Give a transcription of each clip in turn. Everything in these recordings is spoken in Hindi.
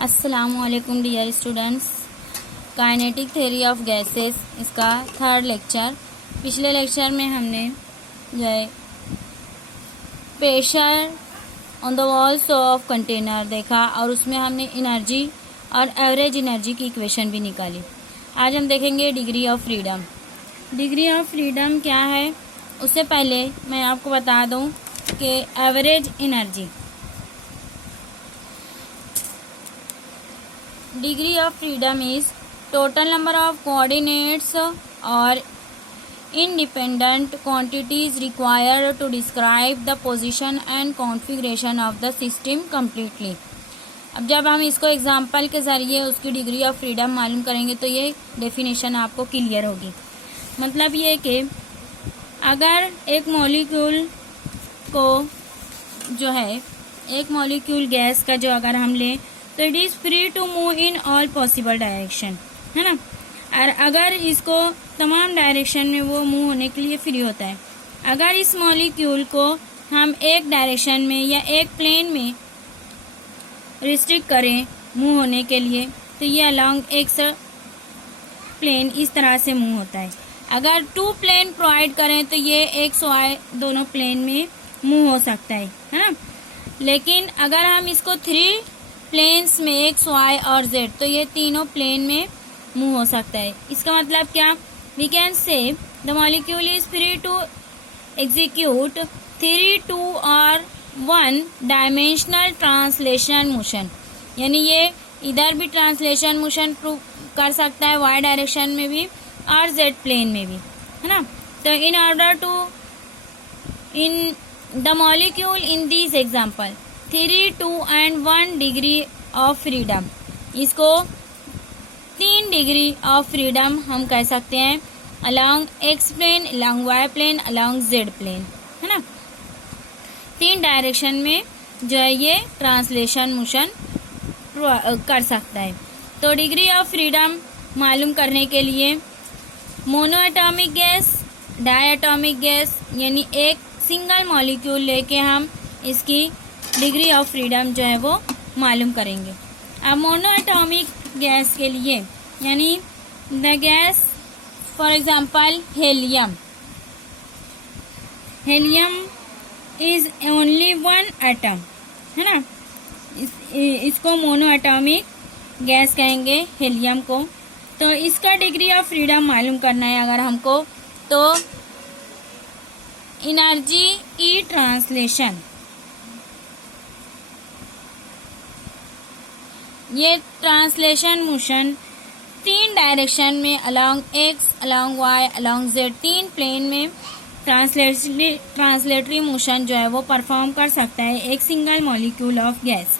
अस्सलामुअलैकुम dear students. Kinetic theory of gases इसका थर्ड लेक्चर। पिछले लेक्चर में हमने जो है pressure on the walls of container देखा और उसमें हमने एनर्जी और एवरेज एनर्जी की इक्वेशन भी निकाली। आज हम देखेंगे degree of freedom. Degree of freedom क्या है, उससे पहले मैं आपको बता दूं कि average energy, degree of freedom is total number of coordinates or independent quantities required to describe the position and configuration of the system completely। अब जब हम इसको एग्जाम्पल के ज़रिए उसकी डिग्री ऑफ फ्रीडम मालूम करेंगे तो ये डेफिनेशन आपको क्लियर होगी। मतलब ये कि अगर एक मॉलिक्यूल को जो है, एक मॉलिक्यूल गैस का जो अगर हम लें तो it is free to move in all possible direction, है ना। और अगर इसको तमाम डायरेक्शन में वो मूव होने के लिए फ्री होता है। अगर इस मॉलिक्यूल को हम एक डायरेक्शन में या एक प्लेन में रिस्ट्रिक्ट करें मूव होने के लिए तो ये अलॉन्ग एक प्लेन इस तरह से मूव होता है। अगर टू प्लेन प्रोवाइड करें तो ये एक्स वाई दोनों प्लेन में मूव हो सकता है ना। लेकिन अगर हम इसको थ्री प्लेन्स में एक्स वाई और जेड तो ये तीनों प्लेन में मूव हो सकता है। इसका मतलब क्या, we can say the molecule is free to execute 3, 2 और 1 डायमेंशनल ट्रांसलेशन मोशन, यानी ये इधर भी ट्रांसलेशन मोशन प्रूव कर सकता है वाई डायरेक्शन में भी और जेड प्लेन में भी, है ना। तो in order to in the molecule in this example 3, 2 and 1 degree of freedom, इसको 3 डिग्री ऑफ फ्रीडम हम कह सकते हैं along x plane, along y plane, along z plane, है ना। 3 डायरेक्शन में जो है ये ट्रांसलेशन मोशन कर सकता है। तो डिग्री ऑफ फ्रीडम मालूम करने के लिए mono atomic gas, di atomic gas यानी एक सिंगल मॉलिक्यूल लेके हम इसकी डिग्री ऑफ फ्रीडम जो है वो मालूम करेंगे। अब मोनो एटॉमिक गैस के लिए यानी the gas for example helium, helium is only 1 atom, है ना। इसको मोनो एटॉमिक गैस कहेंगे हेलियम को। तो इसका डिग्री ऑफ फ्रीडम मालूम करना है अगर हमको, तो एनर्जी ई ट्रांसलेशन, ये ट्रांसलेशन मोशन 3 डायरेक्शन में along x, along y, along z 3 plane में ट्रांसलेटरी मोशन जो है वो परफॉर्म कर सकता है एक सिंगल मॉलिक्यूल ऑफ गैस।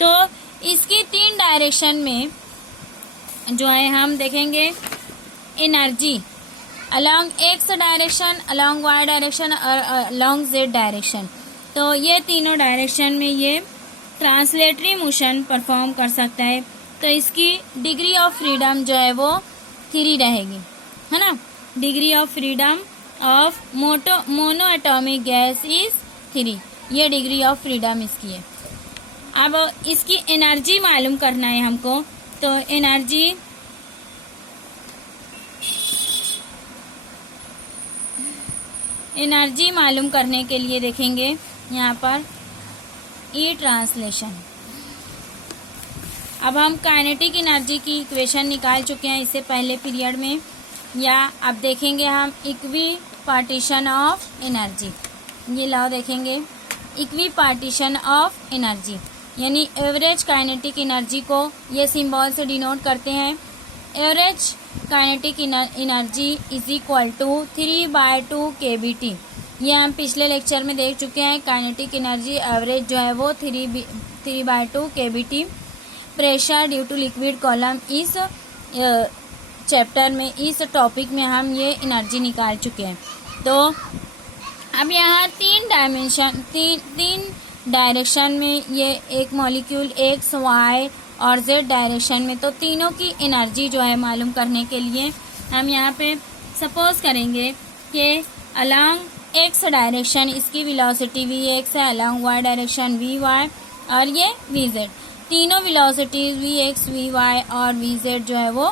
तो इसकी 3 डायरेक्शन में जो है हम देखेंगे energy along x direction, along y direction और अलॉन्ग जेड डायरेक्शन। तो ये तीनों डायरेक्शन में ये ट्रांसलेटरी मोशन परफॉर्म कर सकता है। तो इसकी डिग्री ऑफ फ्रीडम जो है वो 3 रहेगी, है ना। Degree of freedom of mono atomic gas is 3, ये डिग्री ऑफ फ्रीडम इसकी है। अब इसकी एनर्जी मालूम करना है हमको, तो एनर्जी मालूम करने के लिए देखेंगे यहाँ पर ई ट्रांसलेशन। अब हम काइनेटिक एनर्जी की इक्वेशन निकाल चुके हैं इससे पहले पीरियड में, या अब देखेंगे हम इक्वी पार्टीशन ऑफ एनर्जी। ये लाओ देखेंगे इक्वी पार्टीशन ऑफ एनर्जी यानी एवरेज काइनेटिक एनर्जी को ये सिंबल से डिनोट करते हैं। Average kinetic energy is equal to 3/2 kBT। ये हम पिछले लेक्चर में देख चुके हैं। काइनेटिक एनर्जी एवरेज जो है वो 3/2 kBT। Pressure due to liquid column इस चैप्टर में, इस टॉपिक में हम ये एनर्जी निकाल चुके हैं। तो अब यहाँ 3 डायरेक्शन में ये एक मॉलिक्यूल एक्स, वाई और जेड डायरेक्शन में, तो तीनों की एनर्जी जो है मालूम करने के लिए हम यहाँ पे सपोज करेंगे कि अलॉन्ग एक्स डायरेक्शन इसकी वेलोसिटी वी एक्स है, along y direction v y और ये वी जेड। तीनों वेलोसिटीज Vx, Vy और Vz जो है वो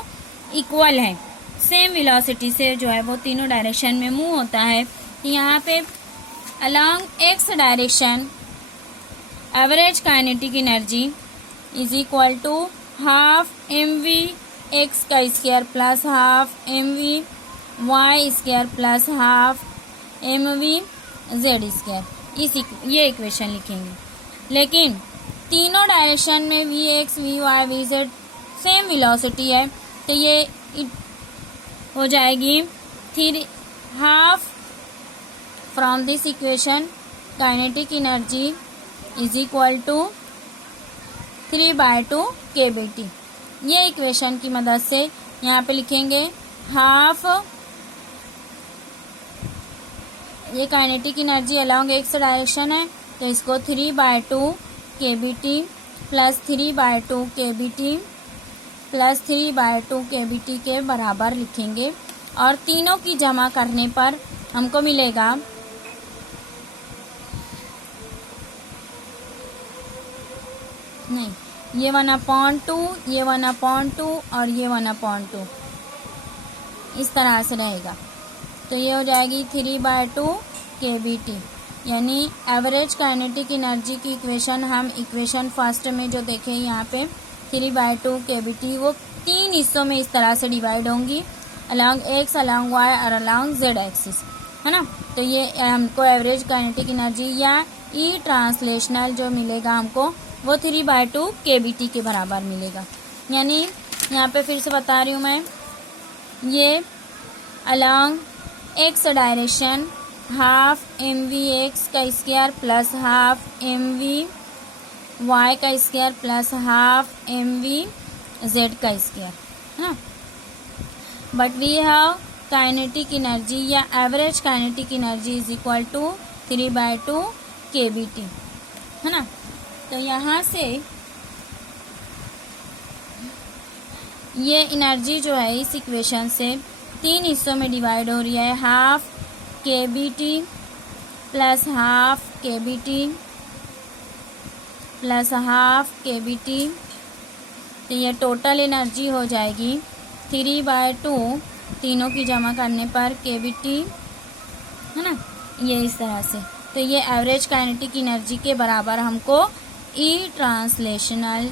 इक्वल है, सेम वेलोसिटी से जो है वो तीनों डायरेक्शन में मूव होता है। यहाँ पे along x direction average kinetic energy is equal to half mv x का square plus half mv y square plus half mv z square. ये इक्वेशन लिखेंगे। लेकिन तीनों डायरेक्शन में Vx, Vy, Vz same velocity है, तो ये हो जाएगी half from this equation kinetic energy is equal to 3/2 kBT। ये इक्वेशन की मदद से यहाँ पे लिखेंगे हाफ, ये kinetic energy along x direction है, तो इसको 3/2 kBT plus 3/2 kBT plus 3/2 kBT के बराबर लिखेंगे। और तीनों की जमा करने पर हमको मिलेगा नहीं, ये 1/2, ये 1/2 और ये 1/2 इस तरह से रहेगा। तो ये हो जाएगी 3/2 kBT, यानी एवरेज काइनेटिक एनर्जी की इक्वेशन हम इक्वेशन फर्स्ट में जो देखे यहाँ पे 3/2 kBT वो तीन हिस्सों में इस तरह से डिवाइड होंगी, अलॉन्ग एक्स, अलॉन्ग वाई और अलॉन्ग जेड एक्सिस, है ना। तो ये हमको एवरेज काइनेटिक एनर्जी या ई ट्रांसलेशनल जो मिलेगा हमको वो 3/2 kBT के बराबर मिलेगा। यानी यहाँ पे फिर से बता रही हूँ मैं, ये along x direction half mv x का square plus half mv y का square plus half mv z का स्क्वायर, है ना। But we have kinetic energy या average kinetic energy is equal to 3/2 kBT, है ना। तो यहाँ से ये एनर्जी जो है इस इक्वेशन से तीन हिस्सों में डिवाइड हो रही है, half kBT plus half kBT plus half kBT। तो ये टोटल एनर्जी हो जाएगी 3/2 तीनों की जमा करने पर kBT, है ना, ये इस तरह से। तो ये एवरेज काइनेटिक एनर्जी के बराबर हमको ई ट्रांसलेशनल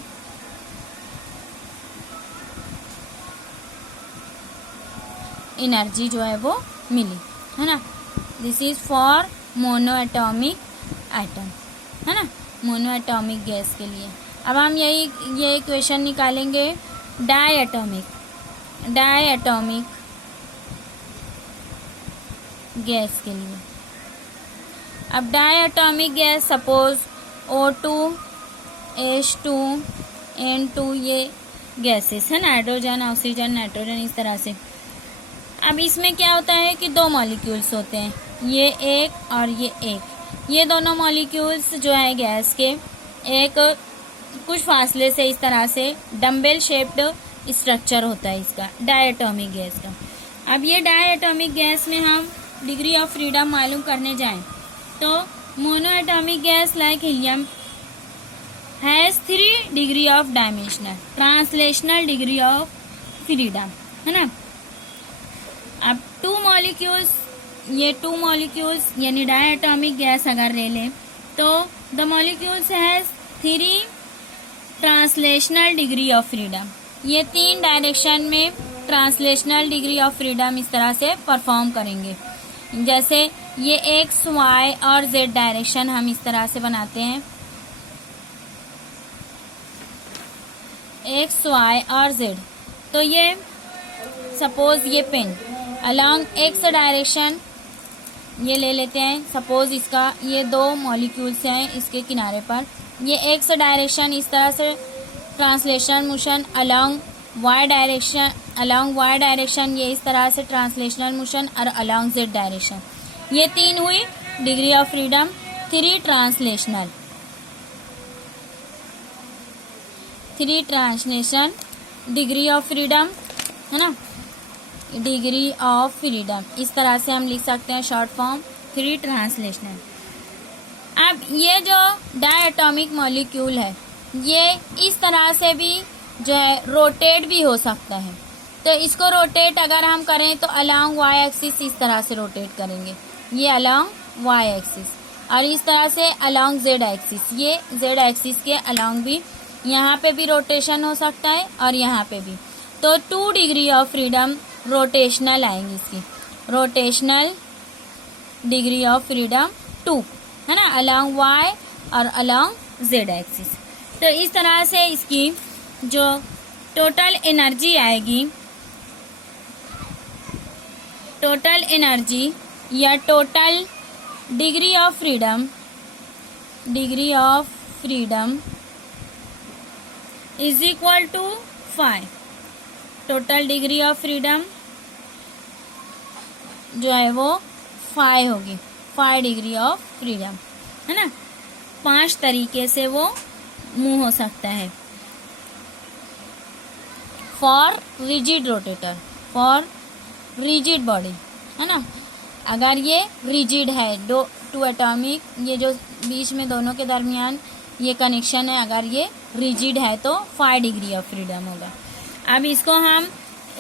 एनर्जी जो है वो मिली, है ना। This is for mono atomic atom, है ना, मोनो एटॉमिक गैस के लिए। अब हम ये इक्वेशन निकालेंगे डाई एटॉमिक गैस के लिए। अब die atomic gas suppose O2, H2, N2 ये गैसेस है, नाइट्रोजन, ऑक्सीजन, नाइट्रोजन, इस तरह से। अब इसमें क्या होता है कि दो मॉलिक्यूल्स होते हैं, ये एक और ये एक। ये दोनों मॉलिक्यूल्स जो है गैस के एक कुछ फासले से इस तरह से डम्बेल शेप्ड स्ट्रक्चर होता है इसका, डायटोमिक गैस का। अब ये डायटोमिक गैस में हम डिग्री ऑफ फ्रीडम मालूम करने जाएं तो mono atomic gas like helium has 3 degree of dimensional translational degree of freedom, है ना। अब ये टू मॉलिक्यूल्स यानी डायटोमिक गैस अगर ले लें तो the molecules has 3 translational degree of freedom. ये 3 डायरेक्शन में ट्रांसलेशनल डिग्री ऑफ फ्रीडम इस तरह से परफॉर्म करेंगे। जैसे ये एक्स, वाई और जेड डायरेक्शन हम इस तरह से बनाते हैं, एक्स, वाई और जेड। तो ये सपोज ये पेन अलॉन्ग एक्स डायरेक्शन ये ले लेते हैं, सपोज इसका ये 2 मॉलिक्यूल्स हैं इसके किनारे पर, ये एक्स डायरेक्शन इस तरह से translational motion along y direction ये इस तरह से ट्रांसलेशनल मोशन और अलॉन्ग जेड डायरेक्शन। ये 3 हुई degree of freedom, 3 translation degree of freedom, है ना, डिग्री ऑफ फ्रीडम इस तरह से हम लिख सकते हैं शॉर्ट फॉर्म 3 ट्रांसलेशनल। अब ये जो डायटोमिक मॉलिक्यूल है ये इस तरह से भी जो है रोटेट भी हो सकता है। तो इसको रोटेट अगर हम करें तो अलोंग वाई एक्सिस इस तरह से रोटेट करेंगे, ये अलोंग वाई एक्सिस, और इस तरह से अलोंग जेड एक्सिस, ये जेड एक्सिस के अलोंग भी यहाँ पे भी रोटेशन हो सकता है और यहाँ पे भी। तो 2 डिग्री ऑफ फ्रीडम रोटेशनल आएंगी इसकी, रोटेशनल डिग्री ऑफ फ्रीडम 2 है ना, अलोंग वाई और अलोंग जेड एक्सिस। तो इस तरह से इसकी जो टोटल एनर्जी आएगी, टोटल एनर्जी या total degree of freedom, degree of freedom is equal to 5। Total degree of freedom जो है वो 5 होगी, 5 डिग्री ऑफ फ्रीडम है ना। 5 तरीके से वो मूव हो सकता है for rigid rotator, for rigid body है ना। अगर ये रिजिड है, 2 एटॉमिक, ये जो बीच में दोनों के दरमियान ये कनेक्शन है, अगर ये रिजिड है तो 5 डिग्री ऑफ फ्रीडम होगा। अब इसको हम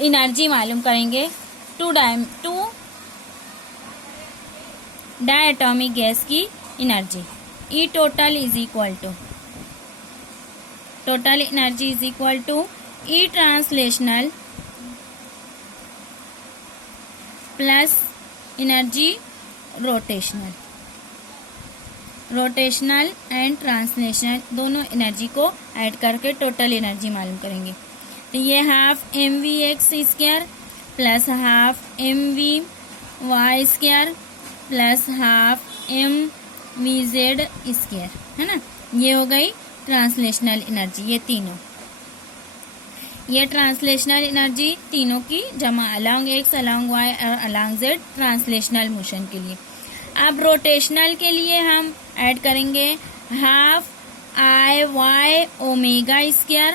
एनर्जी मालूम करेंगे, 2 डायटॉमिक गैस की energy, e total is equal to, total energy is equal to e translational plus energy rotational, rotational and translational दोनों एनर्जी को ऐड करके टोटल एनर्जी मालूम करेंगे। तो ये half mv(x)² plus half mvy² plus half mvz² है ना, ये हो गई ट्रांसलेशनल एनर्जी। ये तीनों, ये ट्रांसलेशनल एनर्जी तीनों की जमा अलोंग x, अलोंग y और अलोंग z ट्रांसलेशनल मोशन के लिए। अब रोटेशनल के लिए हम ऐड करेंगे half i y(ω²)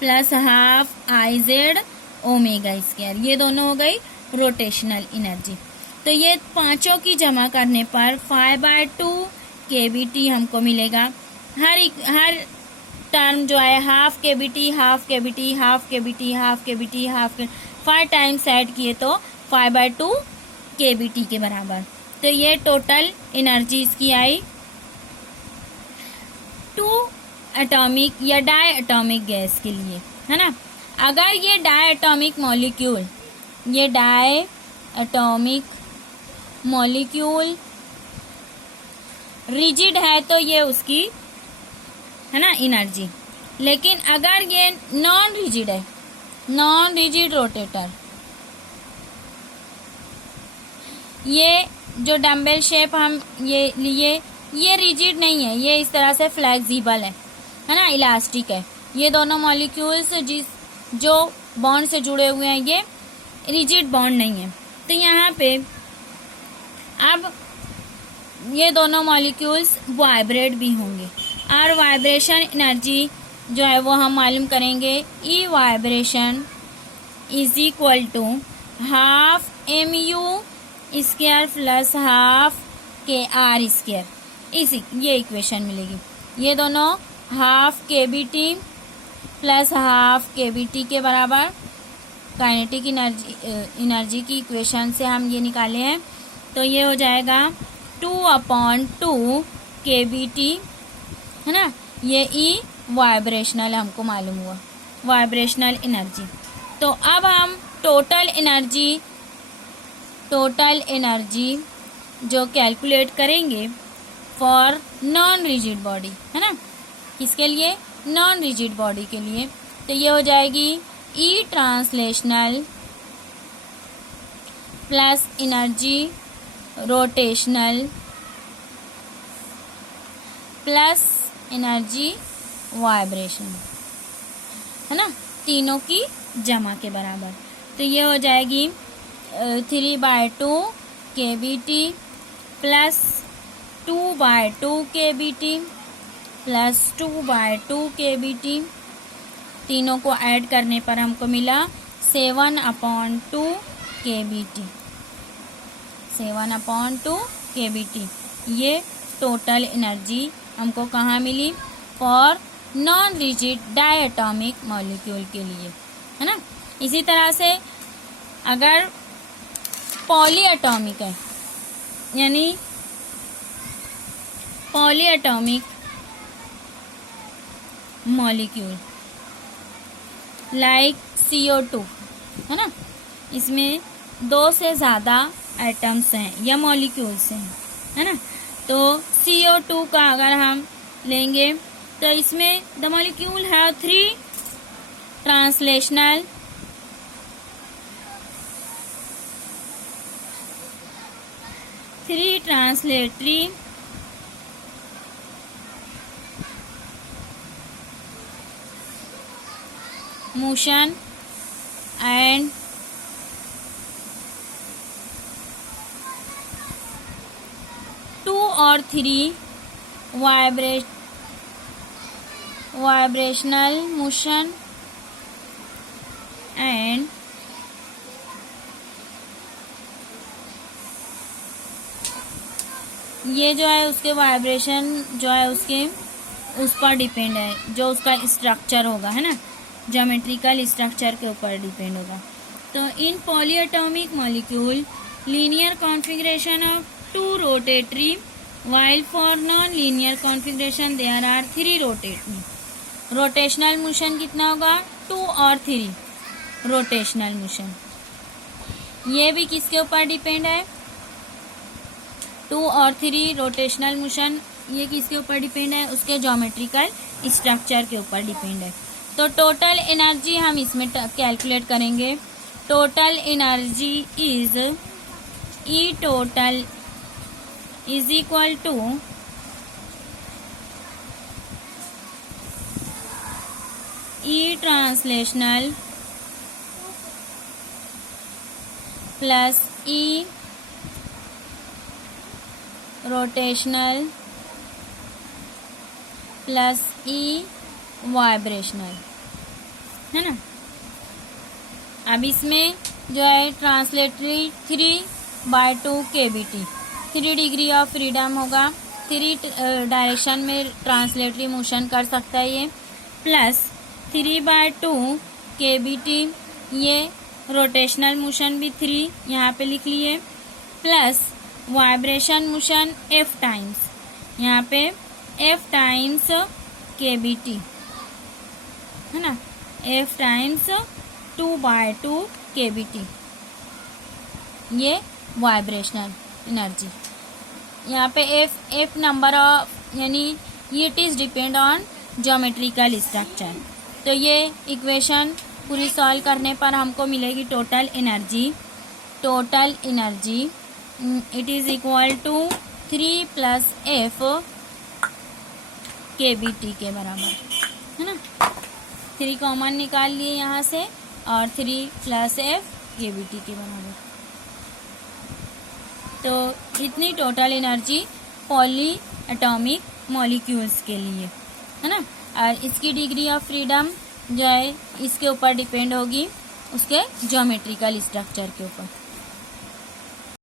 plus half i(z) ω²। ये दोनों हो गई रोटेशनल एनर्जी। तो ये पांचों की जमा करने पर 5/2 kBt हमको मिलेगा। हर टर्म जो है half kBt, half kBt, half kBt, half kBt, half 5 times add किए तो 5/2 kBt के बराबर। तो ये टोटल एनर्जी इसकी आई 2 एटॉमिक या डाई एटॉमिक गैस के लिए है ना। अगर ये डाई एटॉमिक मॉलिक्यूल, ये डाई एटॉमिक मॉलिक्यूल रिजिड है तो ये उसकी है ना एनर्जी। लेकिन अगर ये नॉन रिजिड है, नॉन रिजिड रोटेटर, ये जो डम्बल शेप हम ये लिए, ये रिजिड नहीं है, ये इस तरह से फ्लेक्सिबल है ना, इलास्टिक है। ये दोनों मॉलिक्यूल्स जो बॉन्ड से जुड़े हुए हैं, ये रिजिड बॉन्ड नहीं है। तो यहाँ पे अब ये दोनों मॉलिक्यूल्स वाइब्रेट भी होंगे और वाइब्रेशन एनर्जी जो है वो हम मालूम करेंगे, E vibration is equal to half mu² plus half kr²। इसी ये इक्वेशन मिलेगी। ये दोनों half kBt plus half kBt के बराबर काइनेटिक एनर्जी की इक्वेशन से हम ये निकाले हैं। तो ये हो जाएगा 2/2 kBt है ना। ये ई वाइब्रेशनल हमको मालूम हुआ, वाइब्रेशनल एनर्जी। तो अब हम टोटल एनर्जी जो कैलकुलेट करेंगे फॉर नॉन रिजिड बॉडी है ना, किसके लिए, नॉन रिजिड बॉडी के लिए। तो ये हो जाएगी E translational plus energy rotational plus energy vibration है ना, तीनों की जमा के बराबर। तो ये हो जाएगी 3/2 kBt plus 2/2 kBt plus 2/2 kBt। तीनों को ऐड करने पर हमको मिला 7/2 kBt, 7/2 kBt। ये टोटल एनर्जी हमको कहाँ मिली, for non rigid diatomic molecule के लिए, है ना। इसी तरह से अगर पॉलीएटॉमिक है, यानी पॉलीएटॉमिक मॉलिक्यूल लाइक CO2, है ना, इसमें 2 से ज़्यादा एटम्स हैं या मॉलिक्यूल्स हैं, है ना। तो CO2 का अगर हम लेंगे तो इसमें the molecule have 3 translational translatory motion and 2 or 3 vibrational motion and ये जो है उसके वाइब्रेशन जो है उसके उस पर डिपेंड है, जो उसका स्ट्रक्चर होगा, है ना, ज्योमेट्रिकल स्ट्रक्चर के ऊपर डिपेंड होगा। तो इन polyatomic molecule linear configuration of 2 rotatory while for non-linear configuration there are 3 rotational motion कितना होगा 2 और 3 रोटेशनल मोशन। ये भी किसके ऊपर डिपेंड है 2 और 3 रोटेशनल मोशन, ये किसके ऊपर डिपेंड है उसके ज्योमेट्रिकल स्ट्रक्चर के ऊपर डिपेंड है। तो टोटल एनर्जी हम इसमें कैलकुलेट करेंगे। Total energy is E total is equal to E translational plus E rotational plus E vibrational, है ना। अब इसमें जो है translatory 3/2 kBT, 3 degree of freedom होगा, 3 डायरेक्शन में ट्रांसलेटरी मोशन कर सकता है ये, प्लस 3/2 kBT, ये रोटेशनल मोशन भी 3 यहाँ पे लिख लिए, plus vibration motion F times, यहाँ पे F टाइम्स kBT, है ना, F टाइम्स 2/2 kBT, ये वाइब्रेशनल एनर्जी। यहाँ पे F नंबर ऑफ, यानी it is depend on geometrical structure. तो ये इक्वेशन पूरी सॉल्व करने पर हमको मिलेगी total energy it is equal to 3 + F kBT के बराबर, है ना। 3 कॉमन निकाल लिए यहाँ से और 3 + F kBT के बराबर। तो इतनी total energy poly atomic molecules के लिए, है ना। और इसकी डिग्री ऑफ फ्रीडम जो है इसके ऊपर डिपेंड होगी उसके ज्योमेट्रिकल स्ट्रक्चर के ऊपर।